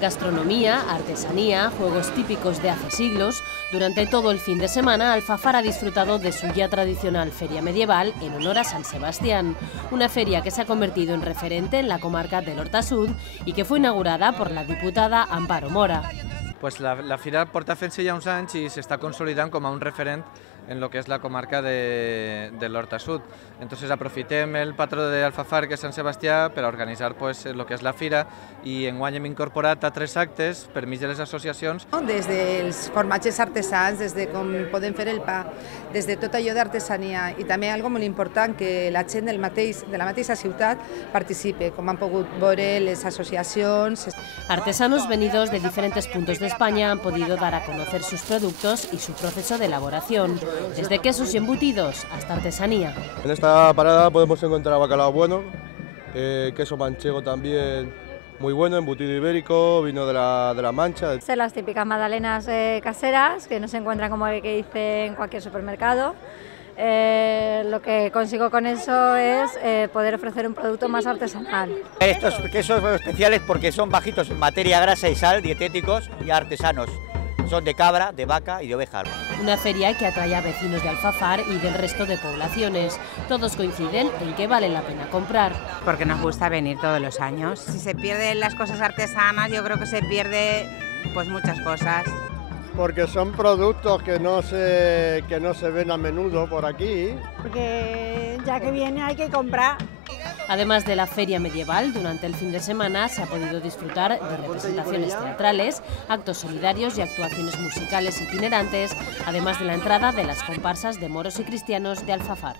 Gastronomía, artesanía, juegos típicos de hace siglos. Durante todo el fin de semana, Alfafar ha disfrutado de su ya tradicional feria medieval en honor a San Sebastián. Una feria que se ha convertido en referente en la comarca del Horta Sud y que fue inaugurada por la diputada Amparo Mora. Pues la fira porta fent-se ja uns anys i s'està consolidant com a un referent en lo que és la comarca del Horta Sud. Entonces aprofitem el patró d'Alfafar, que és Sant Sebastià, per a organitzar pues, lo que és la fira, i enguany hem incorporat a 3 actes per mig de les associacions. Des dels formatges artesans, des de com podem fer el pa, des de tot allò d'artesania, i també algo molt important, que la gent de la mateixa ciutat participe, com han pogut veure les associacions. Artesanos venidos de diferentes puntos de España han podido dar a conocer sus productos y su proceso de elaboración, desde quesos y embutidos hasta artesanía. En esta parada podemos encontrar bacalao bueno, queso manchego también muy bueno, embutido ibérico, vino de la Mancha. Las típicas magdalenas caseras que no se encuentran, como que dice, en cualquier supermercado. Lo que consigo con eso es poder ofrecer un producto más artesanal. Estos quesos son especiales porque son bajitos en materia grasa y sal, dietéticos y artesanos. Son de cabra, de vaca y de oveja. Una feria que atrae a vecinos de Alfafar y del resto de poblaciones. Todos coinciden en que vale la pena comprar. Porque nos gusta venir todos los años. Si se pierden las cosas artesanas, yo creo que se pierde pues muchas cosas. Porque son productos que no se ven a menudo por aquí. Porque ya que viene hay que comprar. Además de la feria medieval, durante el fin de semana se ha podido disfrutar de representaciones teatrales, actos solidarios y actuaciones musicales itinerantes, además de la entrada de las comparsas de moros y cristianos de Alfafar.